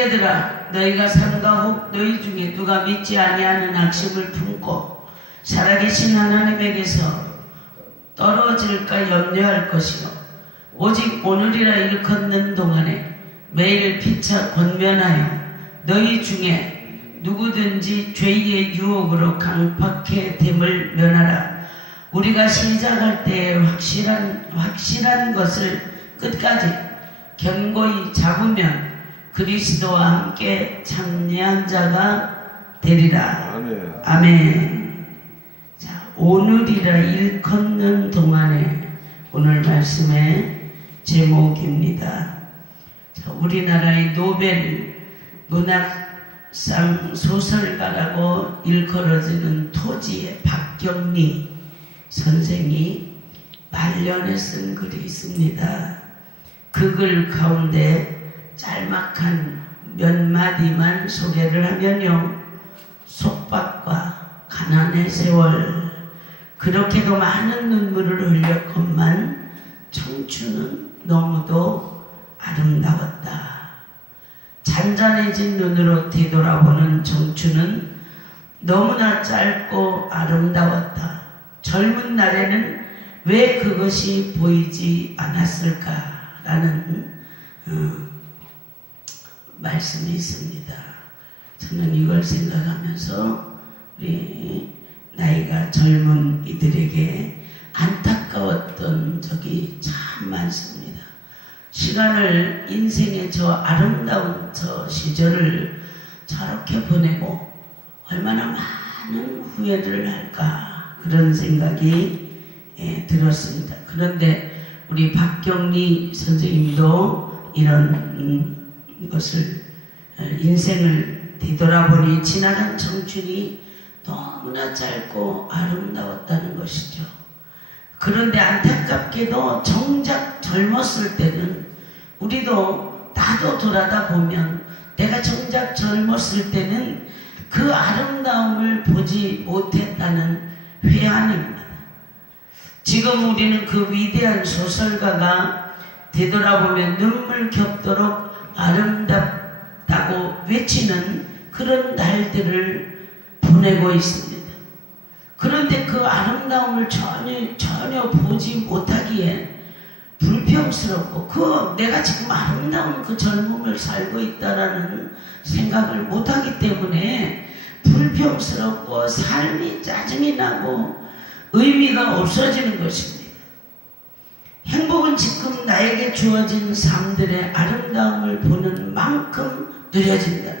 형제들아, 너희가 삼가 혹 너희 중에 누가 믿지 아니하는 악심을 품고 살아계신 하나님에게서 떨어질까 염려할 것이요, 오직 오늘이라 일컫는 동안에 매일 피차 권면하여 너희 중에 누구든지 죄의 유혹으로 강팍해 됨을 면하라. 우리가 시작할 때에 확실한 것을 끝까지 견고히 잡으면 그리스도와 함께 참여한 자가 되리라. 아멘. 아멘. 자, 오늘이라 일컫는 동안에 오늘 말씀의 제목입니다. 자, 우리나라의 노벨 문학상 소설가라고 일컬어지는 토지의 박경리 선생이 말년에 쓴 글이 있습니다. 그 글 가운데 짤막한 몇 마디만 소개를 하면요, 속박과 가난의 세월, 그렇게도 많은 눈물을 흘렸건만 청춘은 너무도 아름다웠다. 잔잔해진 눈으로 뒤돌아보는 청춘은 너무나 짧고 아름다웠다. 젊은 날에는 왜 그것이 보이지 않았을까라는 말씀이 있습니다. 저는 이걸 생각하면서 우리 나이가 젊은 이들에게 안타까웠던 적이 참 많습니다. 시간을, 인생의 저 아름다운 저 시절을 저렇게 보내고 얼마나 많은 후회를 할까, 그런 생각이 들었습니다. 그런데 우리 박경리 선생님도 이런 것을, 인생을 뒤돌아보니 지나간 청춘이 너무나 짧고 아름다웠다는 것이죠. 그런데 안타깝게도 정작 젊었을 때는, 우리도 나도 돌아다 보면 내가 정작 젊었을 때는 그 아름다움을 보지 못했다는 회한입니다. 지금 우리는 그 위대한 소설가가 되돌아보면 눈물 겹도록 아름답다고 외치는 그런 날들을 보내고 있습니다. 그런데 그 아름다움을 전혀 보지 못하기에 불평스럽고, 내가 지금 아름다운 그 젊음을 살고 있다라는 생각을 못하기 때문에 불평스럽고 삶이 짜증이 나고 의미가 없어지는 것입니다. 행복은 지금 나에게 주어진 삶들의 아름다움을 보는 만큼 누려진다.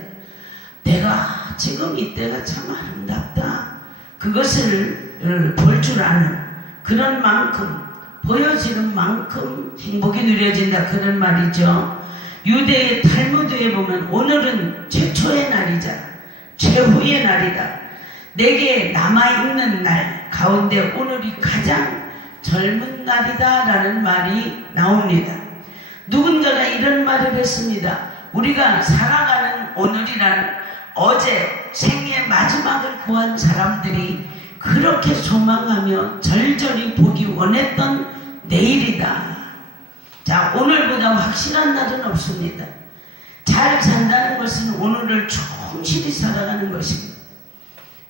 내가 지금 이때가 참 아름답다, 그것을 볼 줄 아는 그런 만큼, 보여지는 만큼 행복이 누려진다, 그런 말이죠. 유대의 탈무드에 보면 오늘은 최초의 날이자 최후의 날이다. 내게 남아있는 날 가운데 오늘이 가장 젊은 날이다 라는 말이 나옵니다. 누군가가 이런 말을 했습니다. 우리가 살아가는 오늘이란 어제 생의 마지막을 구한 사람들이 그렇게 소망하며 절절히 보기 원했던 내일이다. 자, 오늘보다 확실한 날은 없습니다. 잘 산다는 것은 오늘을 충실히 살아가는 것입니다.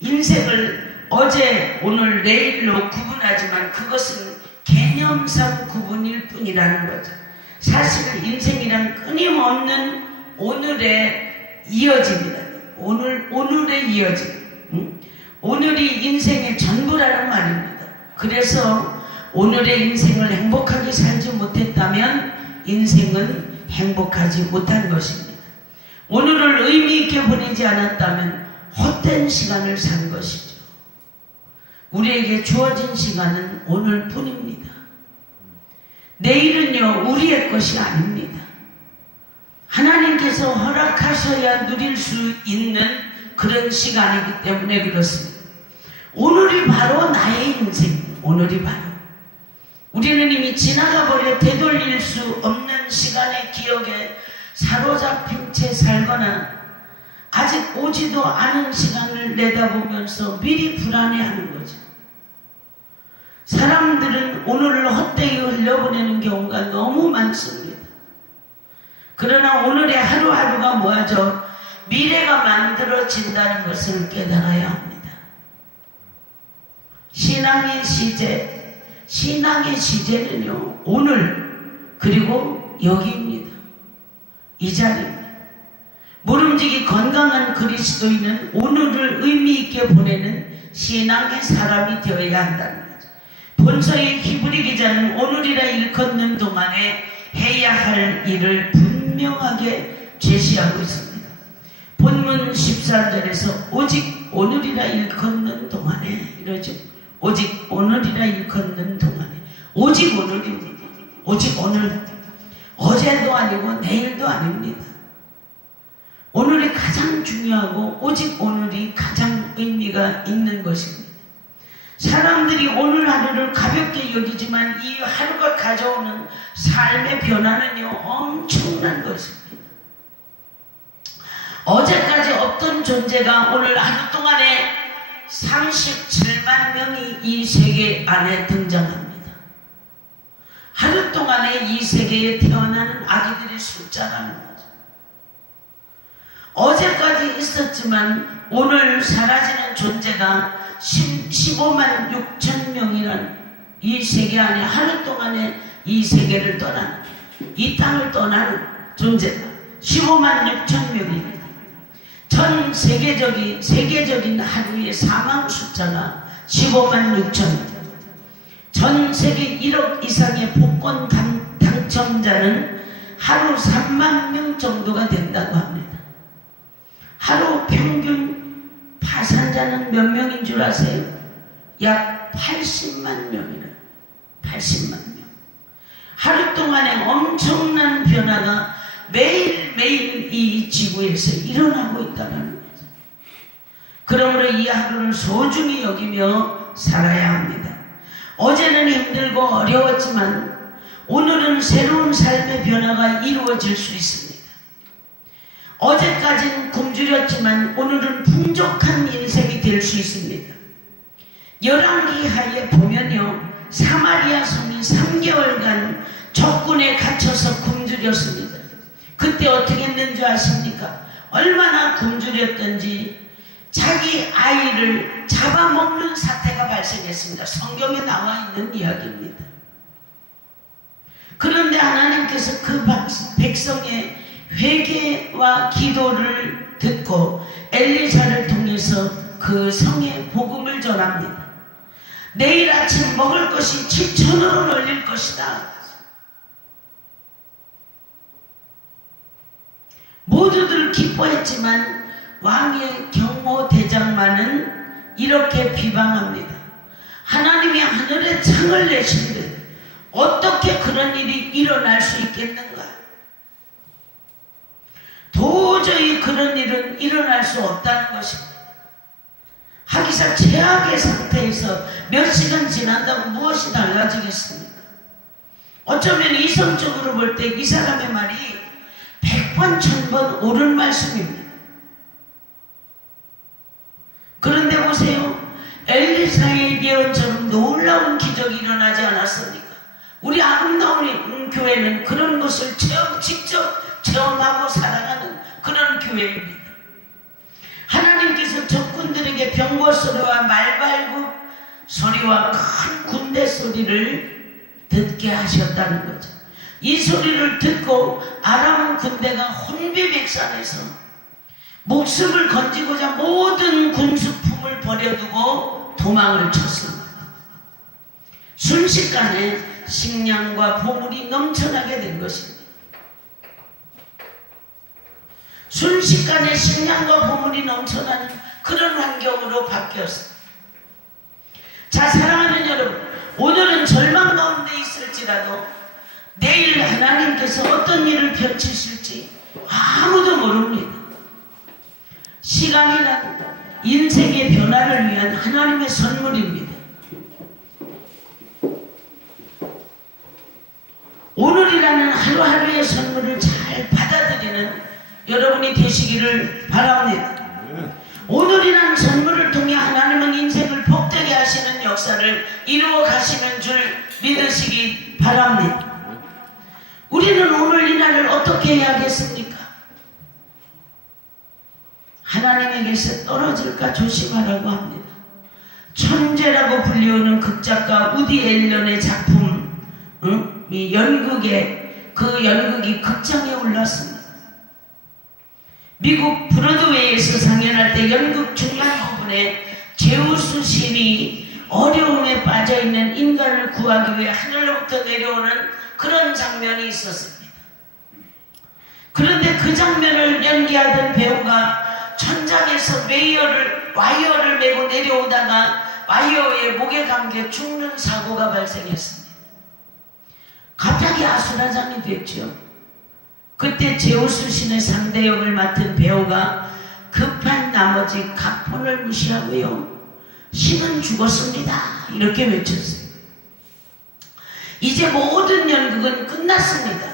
인생을 어제, 오늘, 내일로 구분하지만 그것은 개념상 구분일 뿐이라는 거죠. 사실은 인생이란 끊임없는 오늘의 이어짐이다. 오늘의 이어짐. 오늘이 인생의 전부라는 말입니다. 그래서 오늘의 인생을 행복하게 살지 못했다면 인생은 행복하지 못한 것입니다. 오늘을 의미 있게 보내지 않았다면 헛된 시간을 산 것이죠. 우리에게 주어진 시간은 오늘뿐입니다. 내일은요, 우리의 것이 아닙니다. 하나님께서 허락하셔야 누릴 수 있는 그런 시간이기 때문에 그렇습니다. 오늘이 바로 나의 인생, 오늘이 바로. 우리는 이미 지나가버려 되돌릴 수 없는 시간의 기억에 사로잡힌 채 살거나 아직 오지도 않은 시간을 내다보면서 미리 불안해하는 거죠. 사람들은 오늘을 헛되이 흘려보내는 경우가 너무 많습니다. 그러나 오늘의 하루하루가 뭐하죠? 미래가 만들어진다는 것을 깨달아야 합니다. 신앙의 시제는요, 오늘 그리고 여기입니다. 이 자리입니다. 모름지기 건강한 그리스도인은 오늘을 의미 있게 보내는 신앙의 사람이 되어야 한다는 거죠. 본서의 히브리 기자는 오늘이라 일컫는 동안에 해야 할 일을 분명하게 제시하고 있습니다. 본문 13절에서 오직 오늘이라 일컫는 동안에 이러죠. 오직 오늘이라 일컫는 동안에, 오직 오늘입니다. 오직 오늘, 어제도 아니고 내일도 아닙니다. 오늘이 가장 중요하고 오직 오늘이 가장 의미가 있는 것입니다. 사람들이 오늘 하루를 가볍게 여기지만 이 하루가 가져오는 삶의 변화는요, 엄청난 것입니다. 어제까지 없던 존재가 오늘 하루 동안에 37만 명이 이 세계 안에 등장합니다. 하루 동안에 이 세계에 태어나는 아기들의 숫자라는 거죠. 어제까지 있었지만 오늘 사라지는 존재가 15만 6천 명이라는 이 세계 안에 하루 동안에 이 세계를 떠나는, 이 땅을 떠나는 존재가 15만 6천 명입니다. 전 세계적인 하루의 사망 숫자가 15만 6천 명. 전 세계 1억 이상의 복권 당첨자는 하루 3만 명 정도가 된다고 합니다. 하루 평균 파산자는 몇 명인 줄 아세요? 약 80만 명이라. 80만 명. 하루 동안에 엄청난 변화가 매일매일 이 지구에서 일어나고 있다는 거죠. 그러므로 이 하루를 소중히 여기며 살아야 합니다. 어제는 힘들고 어려웠지만 오늘은 새로운 삶의 변화가 이루어질 수 있습니다. 어제까지는 굶주렸지만 오늘은 풍족한 인생이 될 수 있습니다. 열왕기하에 보면요, 사마리아 성이 3개월간 적군에 갇혀서 굶주렸습니다. 그때 어떻게 했는지 아십니까? 얼마나 굶주렸던지 자기 아이를 잡아먹는 사태가 발생했습니다. 성경에 나와 있는 이야기입니다. 그런데 하나님께서 그 백성의 회개와 기도를 듣고 엘리사를 통해서 그 성에 복음을 전합니다. 내일 아침 먹을 것이 7,000으로 늘릴 것이다. 모두들 기뻐했지만 왕의 경호대장만은 이렇게 비방합니다. 하나님이 하늘에 창을 내신데 어떻게 그런 일이 일어날 수 있겠는가? 도저히 그런 일은 일어날 수 없다는 것입니다. 하기사 최악의 상태에서 몇 시간 지난다고 무엇이 달라지겠습니까? 어쩌면 이성적으로 볼 때 이 사람의 말이 100번 1000번 옳은 말씀입니다. 그런데 보세요. 엘리사의 예언처럼 놀라운 기적이 일어나지 않았습니까? 우리 아름다운 교회는 그런 것을 직접 체험하고 살아가는 그런 교회입니다. 하나님께서 적군들에게 병거 소리와 말발굽 소리와 큰 군대 소리를 듣게 하셨다는 거죠. 이 소리를 듣고 아람 군대가 혼비백산해서 목숨을 건지고자 모든 군수품을 버려두고 도망을 쳤습니다. 순식간에 식량과 보물이 넘쳐나게 된 것입니다. 순식간에 식량과 보물이 넘쳐나는 그런 환경으로 바뀌었습니다. 자, 사랑하는 여러분, 오늘은 절망 가운데 있을지라도 내일 하나님께서 어떤 일을 펼치실지 아무도 모릅니다. 시간이란 인생의 변화를 위한 하나님의 선물입니다. 오늘이라는 하루하루의 선물을 잘 받아들이는 여러분이 되시기를 바랍니다. 오늘이라는 선물을 통해 하나님은 인생을 복되게 하시는 역사를 이루어 가시는 줄 믿으시기 바랍니다. 우리는 오늘 이 날을 어떻게 해야겠습니까? 하나님에게서 떨어질까 조심하라고 합니다. 천재라고 불리우는 극작가 우디 앨런의 작품, 이 연극에, 그 연극이 극장에 올랐습니다. 미국 브로드웨이에서 상연할 때 연극 중간 부분에 제우스 신이 어려움에 빠져있는 인간을 구하기 위해 하늘로부터 내려오는 그런 장면이 있었습니다. 그런데 그 장면을 연기하던 배우가 천장에서 와이어를 메고 내려오다가 와이어에 목에 감겨 죽는 사고가 발생했습니다. 갑자기 아수라장이 됐죠. 그때 제우스 신의 상대 역을 맡은 배우가 급한 나머지 각본을 무시하고요, 신은 죽었습니다, 이렇게 외쳤어요. 이제 모든 연극은 끝났습니다.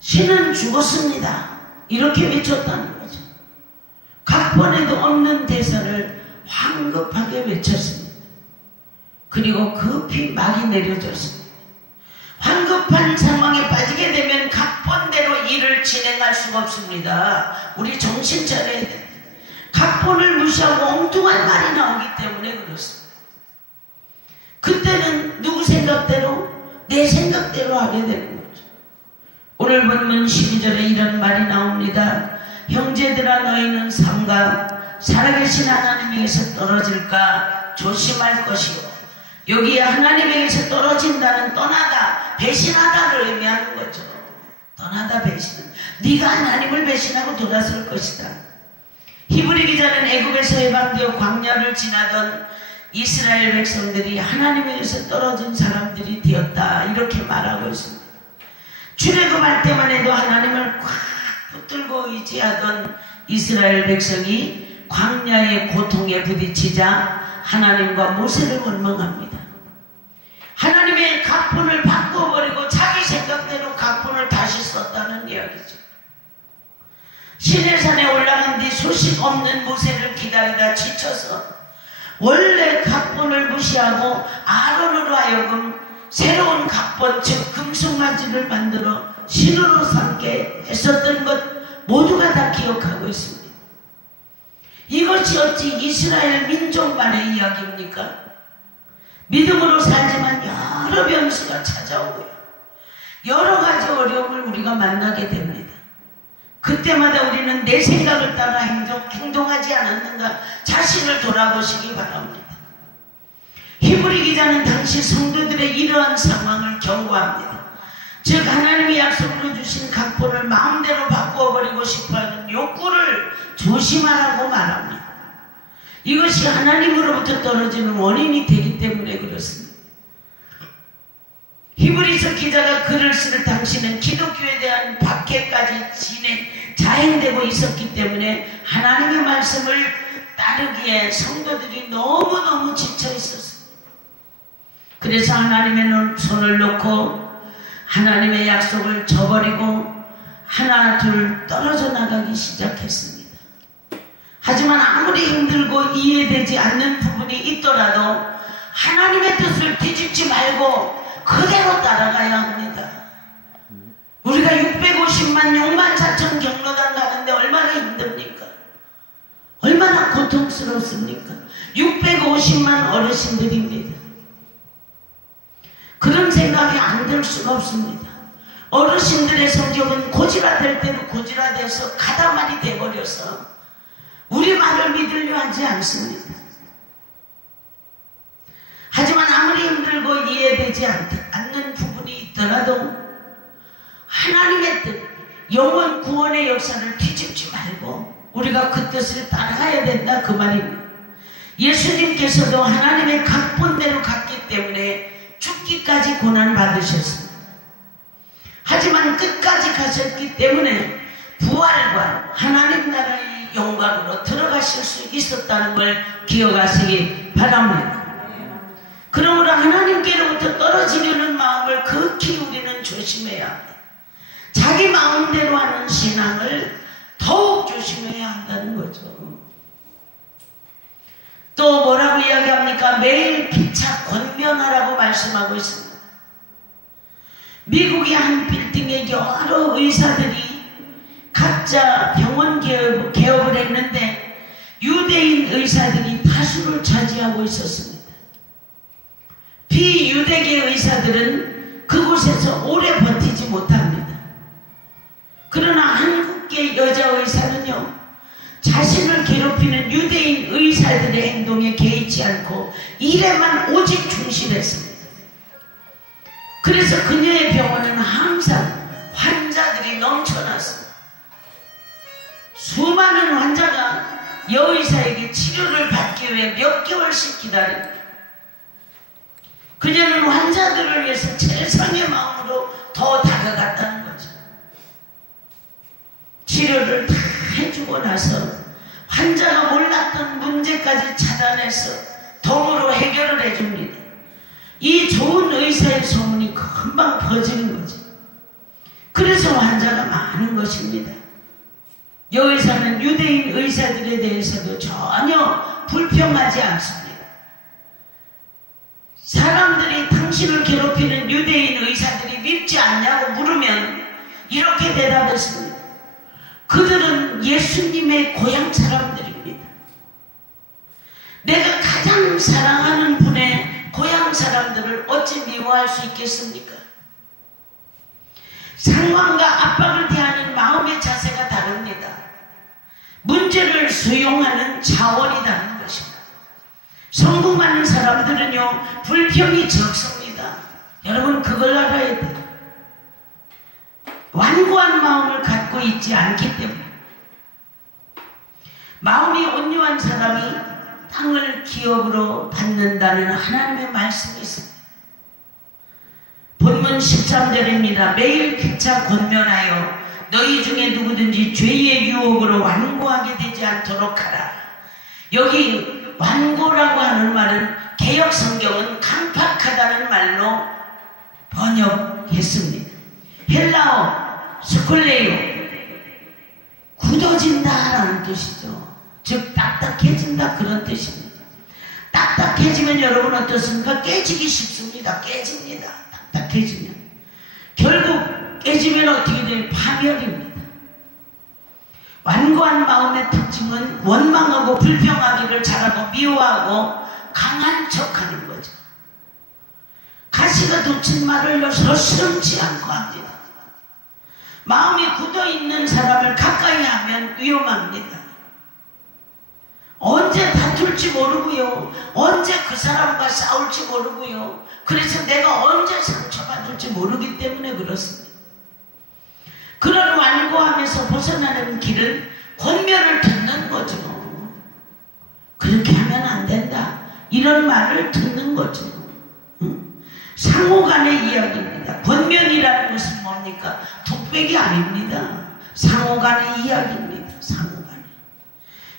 신은 죽었습니다, 이렇게 외쳤다는 거죠. 각본에도 없는 대사를 황급하게 외쳤습니다. 그리고 급히 막이 내려졌습니다. 황급한 상황에 빠지게 되면 각본대로 일을 진행할 수가 없습니다. 우리 정신 차려야 됩니다. 각본을 무시하고 엉뚱한 말이 나오기 때문에 그렇습니다. 그때는 누구 생각대로, 내 생각대로 하게 되는 거죠. 오늘 본문 12절에 이런 말이 나옵니다. 형제들아, 너희는 삼가 살아계신 하나님에게서 떨어질까 조심할 것이요. 여기에 하나님에게서 떨어진다는 떠나다, 배신하다를 의미하는 거죠. 떠나다, 배신은 네가 하나님을 배신하고 돌아설 것이다. 히브리 기자는 애굽에서 해방되어 광야를 지나던 이스라엘 백성들이 하나님에게서 떨어진 사람들이 되었다, 이렇게 말하고 있습니다. 출애굽할 때만 해도 하나님을 꽉 붙들고 의지하던 이스라엘 백성이 광야의 고통에 부딪히자 하나님과 모세를 원망합니다. 하나님의 각본을 바꿔버리고 자기 생각대로 각본을 다시 썼다는 이야기죠. 시내산에 올라간 뒤 소식 없는 모세를 기다리다 지쳐서 원래 각본을 무시하고 아론으로 하여금 새로운 각본, 즉 금송아지를 만들어 신으로 삼게 했었던 것 모두가 다 기억하고 있습니다. 이것이 어찌 이스라엘 민족만의 이야기입니까? 믿음으로 살지만 여러 변수가 찾아오고요, 여러 가지 어려움을 우리가 만나게 됩니다. 그때마다 우리는 내 생각을 따라 행동하지 않았는가 자신을 돌아보시기 바랍니다. 히브리 기자는 당시 성도들의 이러한 상황을 경고합니다. 즉 하나님이 약속으로 주신 각본을 마음대로 바꾸어버리고 싶어하는 욕구를 조심하라고 말합니다. 이것이 하나님으로부터 떨어지는 원인이 되기 때문에 그렇습니다. 히브리서 기자가 글을 쓸 당시는 기독교에 대한 박해까지 자행되고 있었기 때문에 하나님의 말씀을 따르기에 성도들이 너무너무 지쳐 있었습니다. 그래서 하나님의 손을 놓고 하나님의 약속을 저버리고 하나 둘 떨어져 나가기 시작했습니다. 하지만 아무리 힘들고 이해되지 않는 부분이 있더라도 하나님의 뜻을 뒤집지 말고 그대로 따라가야 합니다. 우리가 650만 6만 4천 경로당 가는데 얼마나 힘듭니까? 얼마나 고통스럽습니까? 650만 어르신들입니다. 그런 생각이 안 들 수가 없습니다. 어르신들의 성격은 고지라될 대로 고지라돼서 가다말이 돼버려서 우리 말을 믿으려 하지 않습니다. 하지만 아무리 힘들고 이해되지 않는 부분이 있더라도 하나님의 뜻, 영원 구원의 역사를 뒤집지 말고 우리가 그 뜻을 따라가야 된다, 그 말입니다. 예수님께서도 하나님의 각본대로 갔기 때문에 죽기까지 고난받으셨습니다. 하지만 끝까지 가셨기 때문에 부활과 하나님 나라의 영광으로 들어가실 수 있었다는 걸 기억하시기 바랍니다. 그러므로 하나님께로부터 떨어지려는 마음을 극히 우리는 조심해야 합니다. 자기 마음대로 하는 신앙을 더욱 조심해야 한다는 거죠. 또 뭐라고 이야기합니까? 매일 피차 권면하라고 말씀하고 있습니다. 미국의 한 빌딩에 여러 의사들이 각자 병원 개업을 했는데 유대인 의사들이 다수를 차지하고 있었습니다. 비유대계 의사들은 그곳에서 오래 버티지 못합니다. 그러나 한국계 여자 의사는요, 자신을 괴롭히는 유대인 의사들의 행동에 개의치 않고 일에만 오직 충실했습니다. 그래서 그녀의 병원은 항상 환자들이 넘쳐났습니다. 수많은 환자가 여의사에게 치료를 받기 위해 몇 개월씩 기다립니다. 그녀는 환자들을 위해서 최선의 마음으로 더 다가갔다는 거죠. 치료를 다 해주고 나서 환자가 몰랐던 문제까지 찾아내서 덤으로 해결을 해줍니다. 이 좋은 의사의 소문이 금방 퍼지는 거죠. 그래서 환자가 많은 것입니다. 여의사는 유대인 의사들에 대해서도 전혀 불평하지 않습니다. 사람들이 당신을 괴롭히는 유대인 의사들이 밉지 않냐고 물으면 이렇게 대답했습니다. 그들은 예수님의 고향 사람들입니다. 내가 가장 사랑하는 분의 고향 사람들을 어찌 미워할 수 있겠습니까? 상황과 압박을 대하는 마음의 자세가 다릅니다. 문제를 수용하는 차원이 다른 것입니다. 성공하는 사람들은요, 불평이 적습니다. 여러분, 그걸 알아야 돼요. 완고한 마음을 갖고 있지 않기 때문에. 마음이 온유한 사람이 땅을 기업으로 받는다는 하나님의 말씀이 있습니다. 본문 13절입니다. 매일 피차 권면하여 너희 중에 누구든지 죄의 유혹으로 완고하게 되지 않도록 하라. 여기 완고라고 하는 말은 개역 성경은 강팍하다는 말로 번역했습니다. 헬라어 스콜레요, 굳어진다라는 뜻이죠. 즉 딱딱해진다, 그런 뜻입니다. 딱딱해지면 여러분 어떻습니까? 깨지기 쉽습니다. 깨집니다. 딱딱해지면. 결국 깨지면 어떻게 돼요? 파멸입니다. 완고한 마음의 특징은 원망하고 불평하기를 잘하고 미워하고 강한 척하는 거죠. 가시가 돋친 말을 서슴지 않고 합니다. 마음이 굳어있는 사람을 가까이 하면 위험합니다. 언제 다툴지 모르고요, 언제 그 사람과 싸울지 모르고요, 그래서 내가 언제 상처받을지 모르기 때문에 그렇습니다. 그런 완고함에서 벗어나는 길은 권면을 듣는 거죠. 그렇게 하면 안 된다, 이런 말을 듣는 거죠. 상호간의 이야기입니다. 권면이라는 것은 뭡니까? 독백이 아닙니다. 상호간의 이야기입니다. 상호간의.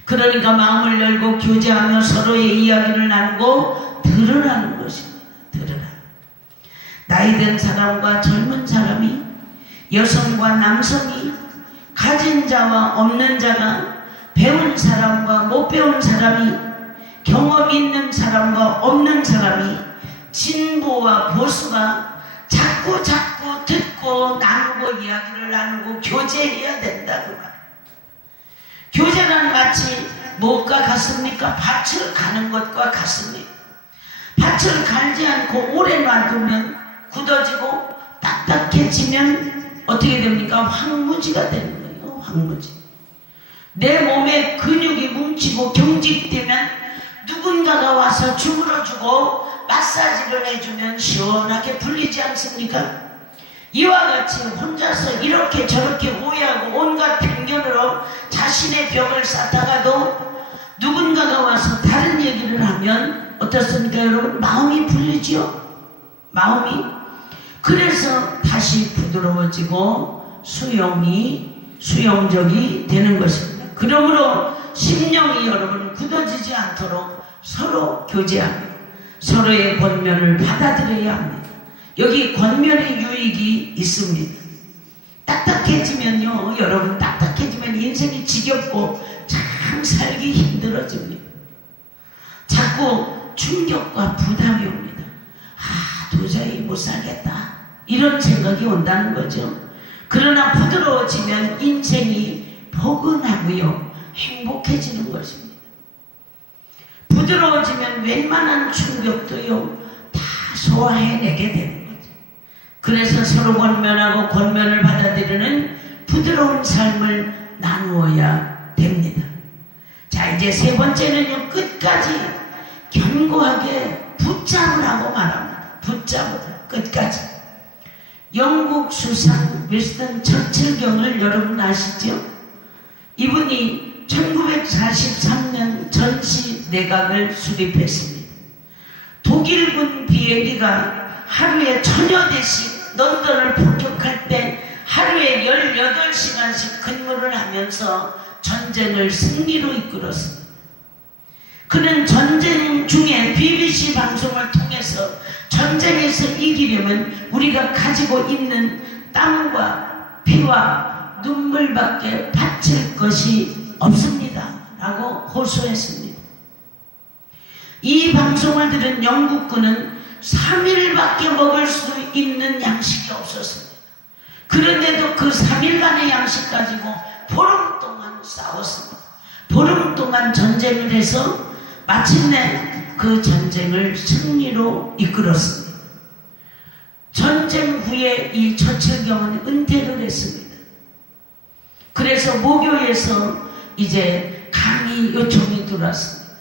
그러니까 마음을 열고 교제하며 서로의 이야기를 나누고 들으라는 것입니다. 들으라. 나이 든 사람과 젊은 사람이, 여성과 남성이, 가진 자와 없는 자가, 배운 사람과 못 배운 사람이, 경험 있는 사람과 없는 사람이, 진보와 보수가 자꾸 듣고 나누고 이야기를 나누고 교제해야 된다, 그 말. 교제는 마치 무엇과 같습니까? 밭을 가는 것과 같습니다. 밭을 갈지 않고 오래 놔두면 굳어지고 딱딱해지면 어떻게 됩니까? 황무지가 되는 거예요. 황무지. 내 몸에 근육이 뭉치고 경직되면 누군가가 와서 주물러주고 마사지를 해주면 시원하게 풀리지 않습니까? 이와 같이 혼자서 이렇게 저렇게 오해하고 온갖 편견으로 자신의 벽을 쌓다가도 누군가가 와서 다른 얘기를 하면 어떻습니까, 여러분? 마음이 풀리지요? 마음이. 그래서 다시 부드러워지고 수용적이 되는 것입니다. 그러므로 심령이 여러분 굳어지지 않도록 서로 교제하며 서로의 권면을 받아들여야 합니다. 여기 권면의 유익이 있습니다. 딱딱해지면요, 여러분, 딱딱해지면 인생이 지겹고 참 살기 힘들어집니다. 자꾸 충격과 부담이 옵니다. 도저히 못 살겠다, 이런 생각이 온다는 거죠. 그러나 부드러워지면 인생이 포근하고요, 행복해지는 것입니다. 부드러워지면 웬만한 충격도요, 다 소화해내게 되는 거죠. 그래서 서로 권면하고 권면을 받아들이는 부드러운 삶을 나누어야 됩니다. 자, 이제 세 번째는요, 끝까지 견고하게 붙잡으라고 말합니다. 붙잡으라, 끝까지. 영국 수상 윈스턴 처칠경을 여러분 아시죠? 이분이 1943년 전시 내각을 수립했습니다. 독일군 비행기가 하루에 1000여 대씩 런던을 폭격할 때 하루에 18시간씩 근무를 하면서 전쟁을 승리로 이끌었습니다. 그는 전쟁 중에 BBC 방송을 통해서 전쟁에서 이기려면 우리가 가지고 있는 땀과 피와 눈물밖에 바칠 것이 없습니다 라고 호소했습니다. 이 방송을 들은 영국군은 3일밖에 먹을 수 있는 양식이 없었습니다. 그런데도 그 3일간의 양식 가지고 보름 동안 싸웠습니다. 보름 동안 전쟁을 해서 마침내 그 전쟁을 승리로 이끌었습니다. 전쟁 후에 이 처칠경은 은퇴를 했습니다. 그래서 모교에서 이제 강의 요청이 들어왔습니다.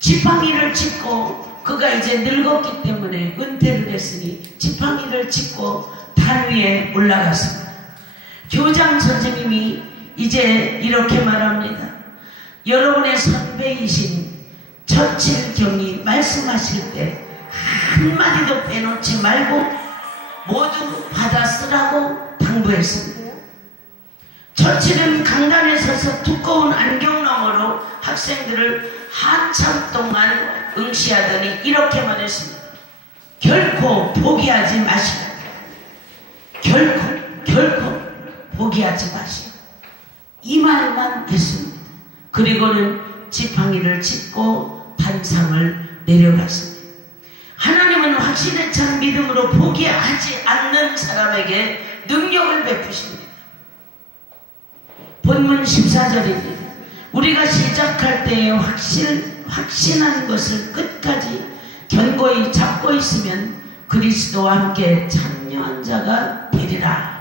지팡이를 짚고, 그가 이제 늙었기 때문에 은퇴를 했으니 지팡이를 짚고 단 위에 올라갔습니다. 교장 선생님이 이제 이렇게 말합니다. 여러분의 선배이신 처칠경이 말씀하실 때 한마디도 빼놓지 말고 모두 받아 쓰라고 당부했습니다. 처칠은 강단에 서서 두꺼운 안경 너머로 학생들을 한참 동안 응시하더니 이렇게 말했습니다. 결코 포기하지 마시오. 결코 포기하지 마시오. 이 말만 했습니다. 그리고는 지팡이를 짚고 단상을 내려갔습니다. 하나님은 확신에 찬 믿음으로 포기하지 않는 사람에게 능력을 베푸십니다. 본문 14절입니다. 우리가 시작할 때에 확신한 것을 끝까지 견고히 잡고 있으면 그리스도와 함께 참여한 자가 되리라.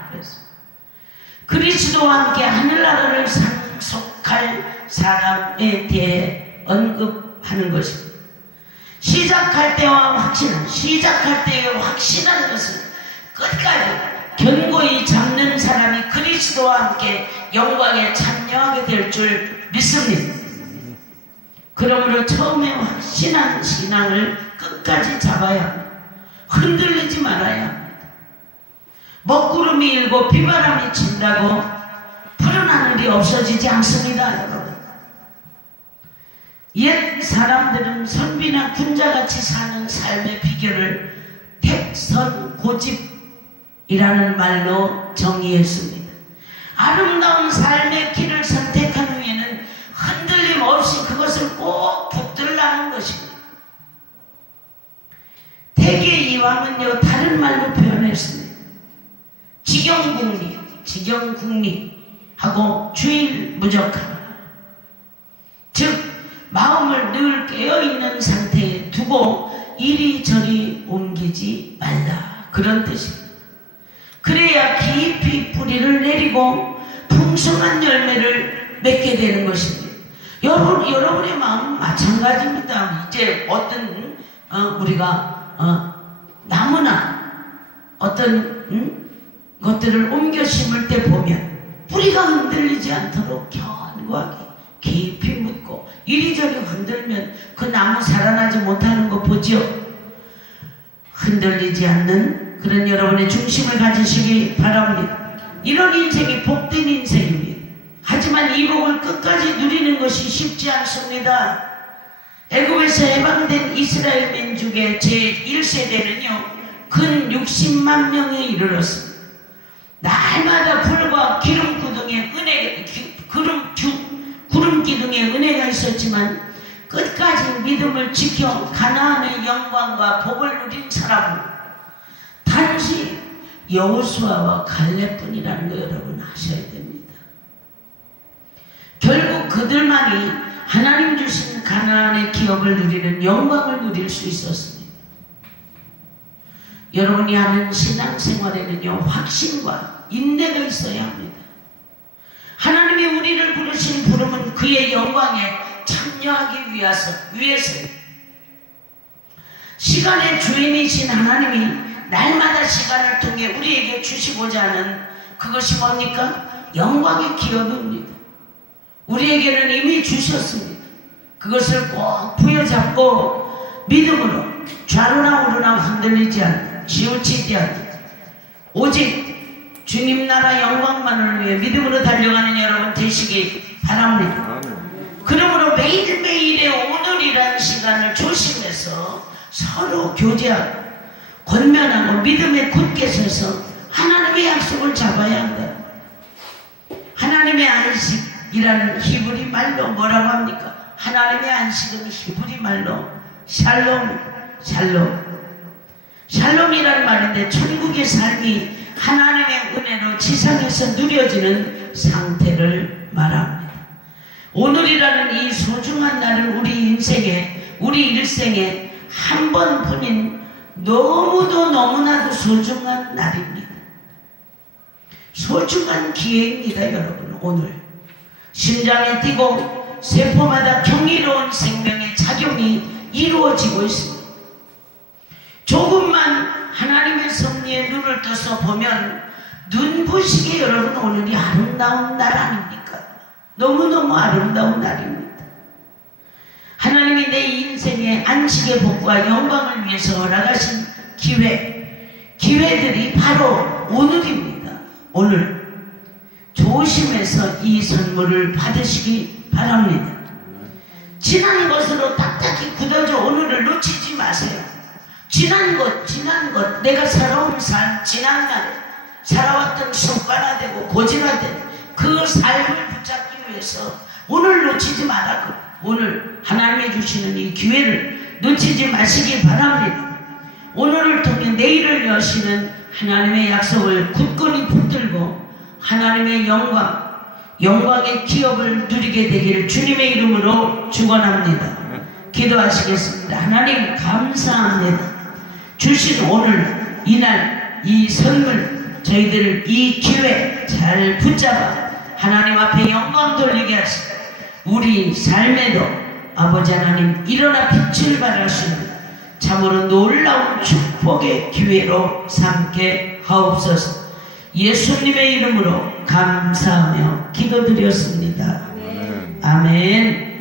그리스도와 함께 하늘나라를 상속할 사람에 대해 언급하는 것입니다. 시작할 때에 확신한 것을 끝까지 견고히 잡는 사람이 그리스도와 함께 영광에 참여하게 될 줄 믿습니다. 그러므로 처음에 확신한 신앙을 끝까지 잡아야 합니다. 흔들리지 말아야 합니다. 먹구름이 일고 비바람이 친다고 푸른 하늘이 없어지지 않습니다, 여러분. 옛 사람들은 선비나 군자같이 사는 삶의 비결을 택선고집이라는 말로 정의했습니다. 아름다운 삶의 길을 선택한 후에는 흔들림 없이 그것을 꼭 붙들라는 것입니다. 대개 이왕은요, 다른 말로 표현했습니다. 직영국리하고 주일무적하라. 즉 마음을 늘 깨어있는 상태에 두고 이리저리 옮기지 말라, 그런 뜻입니다. 그래야 깊이 뿌리를 내리고 풍성한 열매를 맺게 되는 것입니다. 여러분의 마음은 마찬가지입니다. 이제 어떤 우리가 나무나 어떤 것들을 옮겨 심을 때 보면 뿌리가 흔들리지 않도록 견고하게 깊이 묻고 이리저리 흔들면 그 나무 살아나지 못하는 거 보죠. 흔들리지 않는 그런 여러분의 중심을 가지시기 바랍니다. 이런 인생이 복된 인생입니다. 하지만 이 복을 끝까지 누리는 것이 쉽지 않습니다. 애굽에서 해방된 이스라엘 민족의 제1세대는요 근 60만 명에 이르렀습니다. 날마다 불과 기름 기둥에 은혜가 있었지만 끝까지 믿음을 지켜 가나안의 영광과 복을 누린 사람은 오롯이 여호수아와 갈렙뿐이라는 거 여러분 아셔야 됩니다. 결국 그들만이 하나님 주신 가나안의 기업을 누리는 영광을 누릴 수 있었습니다. 여러분이 하는 신앙생활에는요, 확신과 인내가 있어야 합니다. 하나님이 우리를 부르신 부름은 그의 영광에 참여하기 위해서예요. 시간의 주인이신 하나님이 날마다 시간을 통해 우리에게 주시고자 하는 그것이 뭡니까? 영광의 기업입니다. 우리에게는 이미 주셨습니다. 그것을 꼭 부여잡고 믿음으로 좌로나 우로나 흔들리지 않고 치우치지 않고 오직 주님 나라 영광만을 위해 믿음으로 달려가는 여러분 되시기 바랍니다. 그러므로 매일매일의 오늘이라는 시간을 조심해서 서로 교제하고 권면하고 믿음에 굳게 서서 하나님의 약속을 잡아야 한다. 하나님의 안식이라는 히브리 말로 뭐라고 합니까? 하나님의 안식은 히브리 말로 샬롬, 샬롬이라는 말인데 천국의 삶이 하나님의 은혜로 지상에서 누려지는 상태를 말합니다. 오늘이라는 이 소중한 날은 우리 인생에, 우리 일생에 한 번뿐인 너무도 너무나도 소중한 날입니다. 소중한 기회입니다, 여러분. 오늘 심장에 뛰고 세포마다 경이로운 생명의 작용이 이루어지고 있습니다. 조금만 하나님의 섭리에 눈을 떠서 보면 눈부시게 여러분 오늘이 아름다운 날 아닙니까? 너무너무 아름다운 날입니다. 하나님이 내 인생의 안식의 복과 영광을 위해서 허락하신 기회들이 바로 오늘입니다. 오늘 조심해서 이 선물을 받으시기 바랍니다. 지난 것으로 딱딱히 굳어져 오늘을 놓치지 마세요. 지난 것, 내가 살아온 삶, 지난날에 살아왔던 습관화되고 고질화된 그 삶을 붙잡기 위해서 오늘 놓치지 말라고, 오늘 하나님이 주시는 이 기회를 놓치지 마시기 바랍니다. 오늘을 통해 내일을 여시는 하나님의 약속을 굳건히 붙들고 하나님의 영광의 기업을 누리게 되기를 주님의 이름으로 축원합니다. 기도하시겠습니다. 하나님 감사합니다. 주신 오늘 이날 이 선물 저희들 이 기회 잘 붙잡아 하나님 앞에 영광 돌리게 하시고 우리 삶에도 아버지 하나님 일어나 빛을 발할 수 있는 참으로 놀라운 축복의 기회로 삼게 하옵소서. 예수님의 이름으로 감사하며 기도드렸습니다. 아멘.